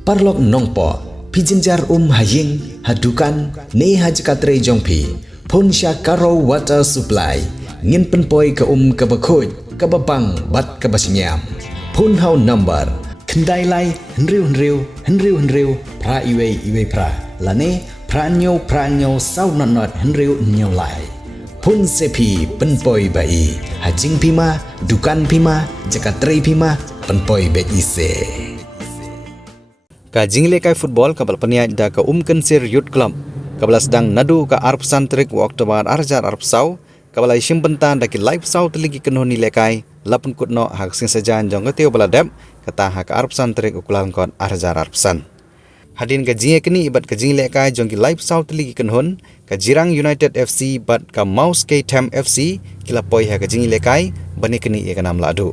Parlok nongpo pijinjar haying hadukan ne hajkatre jongpi pun sya karo water supply ngin penpoi ke kebakhoj kebabang bat kebasinyam pun hau number kendai lai henriu pra iwe pra lane pranyo sau not henriu nyo lai pun sepi penpoi bai hajing pima dukan pima jakatre pima penpoi bet ise ka Ialehkai football kabal peniat da ka Umkynsier youth club kabala sedang nadu ka arp santrik waktu bar arjar arp sau kabala isim bentan da ki live sau teligi kenuh Ialehkai lapun kutno hak sing sajan jong ka teo bala dep kata hak arp santrik ukulan kon arjar arp san hadin ka jinge kini ibat ka Ialehkai jong ki live sau teligi kenuhun ka Jirang United FC bat ka Mouse K Tem FC kila poi ha ka Ialehkai bani kini ia kanam ladu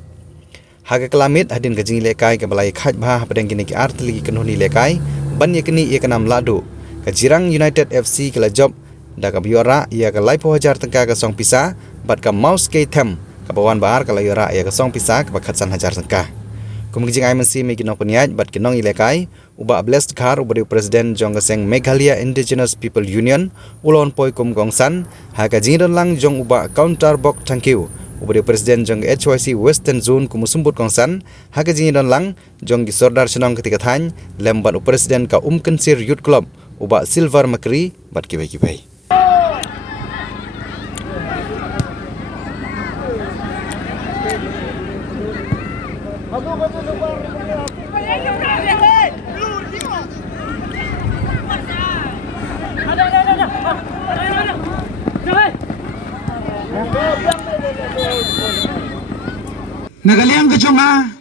haga kelamit hadin ka Ialehkai ka balai khat bha padang kini ki art lagi kenuh Ialehkai bani kini ia kanam ladu ka Jirang United FC kila job da ka biora ia ka lai pohajar tengka ka song pisa bat ka Mouse K Tem ka bawan bahar kala yora ia ka song pisa ka khatsan hajar tengka kumjing ai Mynsiem mi kinong peniat bat kinong Ialehkai uba Dkhar ubari presiden jong ka seng Meghalaya Indigenous People Union ulon poi kum gongsan ha ka jingdon lang jong uba counter bok thank you ubari presiden jong HYC Western Zone kumusumbut kongsan ha ka jingdon lang jong gi sordar senong ketika than lembat presiden ka Umkynsier youth club uba silver makri bat kibai Nagaliang kachonga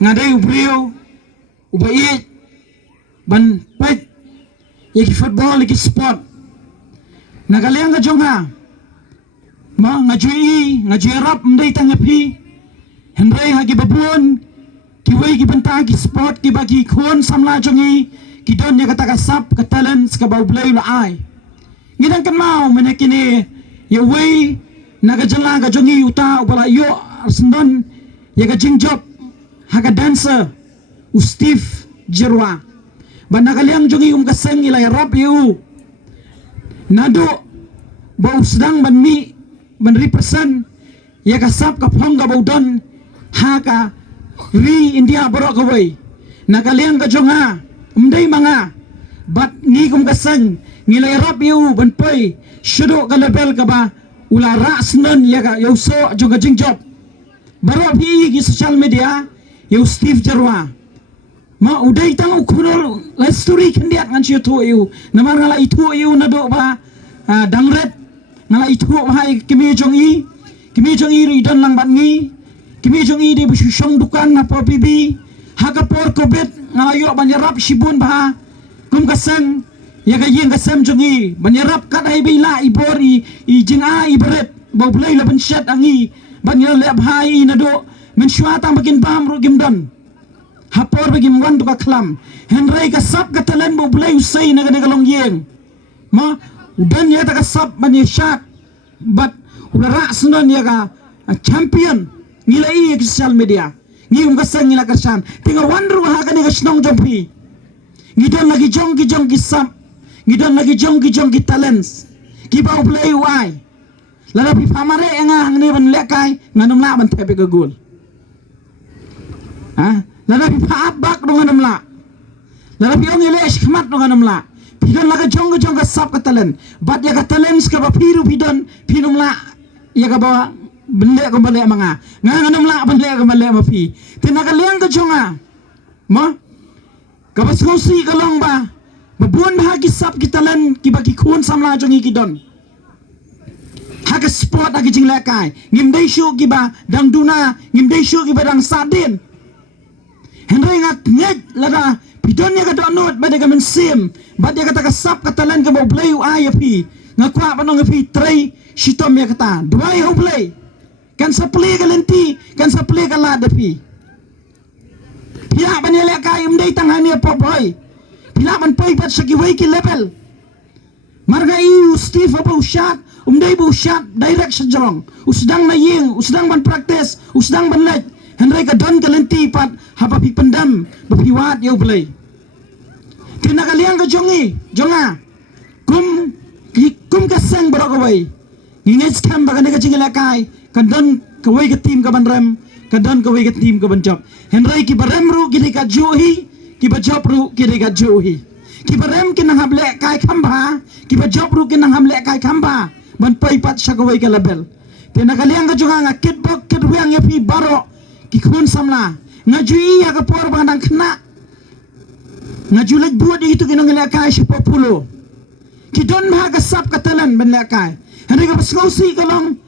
ngaday ubriyo ubayit ban pet iki football iki sport nagaliang kachonga ma ngajui rap mday tangapi henry hagi babun kiway ki banta ki sport ki bagi khon samla jongi ki don ya kata kasap ka talents ka baublay la ai ngidang kan mau menekini yaway nagajala ka jongi uta ubala yo Arsendon ya ka jingjob haka dancer ustif jerwa banakaliang jongi kaseng ilay rap yu nado ba usdang banmi ban represent ya kasap ka phong ka baudon haka ri India borok kaway nakaliang ka jonga umday mga bat ni kaseng ngilay rap yu ban pay shudo ka level ka ba ulara sendon ya ka yauso jonga jingjob baru pi di social media you Steve Jarwa ma udai tang ukunol la story kendiat ngan cio tu you namar ngala itu you nado ba dangret ngala itu ba kimi jong i ri don lang bat ngi kimi jong i de bu shong dukan na po bibi haga por kobet ngala yo banyarap shibun ba kum kasang ya ga yeng kasam jong i banyarap kat ai bila ibori i jinga i beret ba bulai la ban shat angi banyal le bhai nado men shwata makin bam ro gimdon hapor begim wan to ka khlam henry ka sap ka talen bo bulai usai na ga long yeng ma udan ya ta ka sap bani shat but ulara sunan ya ka champion ngilai ke social media ngim ka sang ngila ka san tinga wandru ha ka ni ka snong jompi ngidon lagi jong ki sap ngidon lagi jong ki talents ki ba bulai wai lada pi pamare enga ngni ban lekai nganum la ban tepe ke gol ha lada pi paap bak do nganum la lada pi ongi le shkmat do nganum la pidon laga jong ka sap ka talent bat ya ka talents ka ba piru pidon pinum la ya ka ba bende ko bale manga nganum la ban le ka bale ma pi tinaga leng ka jonga ma ka ba skosi ka long ba babun ba ki sap ki talent ki ba ki khun samla jongi ki don haka sport lagi Ialehkai ngimdai syu kiba dang duna ngimdai syu kiba dang sadin henry ngak lada pidonya ka donot bade ka Mynsiem bade ka takasap ka talan ka mo play ayapi ngakwa panong api tray shitom ya kata duai ho play kan sa play ka lenti kan sa play ka ladapi pia ban Ialehkai umdai tangani pop boy pila ban pay pat sa giway ki level marga iu Steve apa ushat umday bu ushat direction jarong usdang na yeng usdang ban practice usdang ban lej Henry ka don kalenti pat hapa pi pendam bepiwat yo belai. Tina kaliang ka jonga kum kasang barokawai. Ngingais kam bagane ka Ialehkai kadon kawai ka tim ka banrem kadon kawai ka tim ka banjop. Henry ki barem ru ki ka johi ki bajop ru ki ka johi. Ki barem ki nang Ialehkai khamba ki bajop ru ki nang Ialehkai khamba ban pai pat sakawai ka label. Tina kaliang ka jonga ngakit bok kit wiang ya pi barok ki kun Samla ngajui ya ka por bandang kena ngajulat buat itu kinong Ialehkai 10 kidon maha kasap katalan ben Ialehkai hari ka pasngausi kalong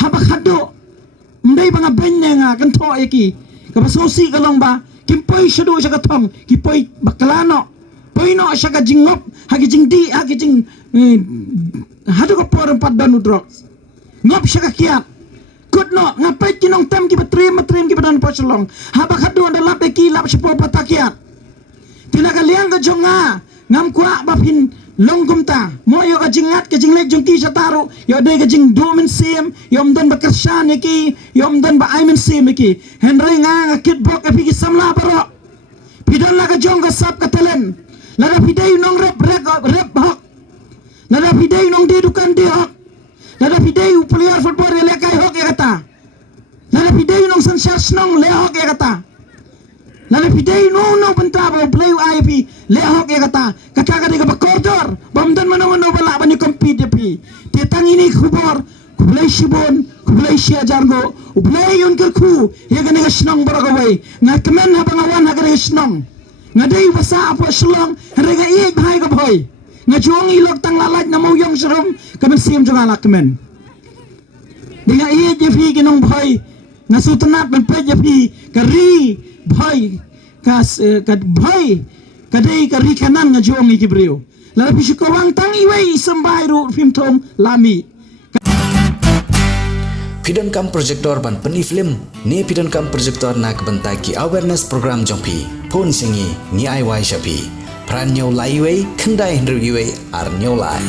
habak hado mday banga benya nga kanto Iaki ka pasngausi kalong ba kimpoy shado siya katong kipoy bakalano poy no siya ka jingop hagi jingdi hagi jing hado ka por paddan udrok ngop siya ka kiat kudno ngapai kinong tem ki batrim ki badan poslong habak hado anda lap Iaki lap sipo patakiat tinakaliang ka jonga ngam kwa bapin longgum ta moyo ka jingat ka jinglek jongki sa taro yo de ka jing do Mynsiem yom dan ba kershan Iaki yom dan ba Mynsiem Iaki Henry nga kit bok epi ki Samla baro pidon la ka jong ka sap ka telen la da pidai nong rep hok la da pidai nong di dukan di hok la da pidai player football Ialehkai hok ya kata la da pidai nong sansar snong le hok ya kata lalu pidai no benta ba play IP lehok ya kata kadi ka bakordor bamdan mano bala bani compete pi tetang ini khubor kublai shibon kublai shia jargo ublai yon kerku ya gane ka snong baragawai na kemen ha bangawan ha gane snong ngadai basa apa slong rega i bhai ka bhoi ngajuang ilok tang lalaj na mau yong serum kemen sim jonga la kemen dengan i je fi ginong bhoi ngasutanat ben pe je fi kari bhai kas kad bhai kadai kari kanan ngajuang Iaki brio la pisukawang tang iwai sambai ru film thom lami Pidon kam projector ban peni film ne pidon kam projector nak bentai ki awareness program jongpi phone singi ni ai wai shapi pran nyau lai wei khandai hndru iwei ar nyau lai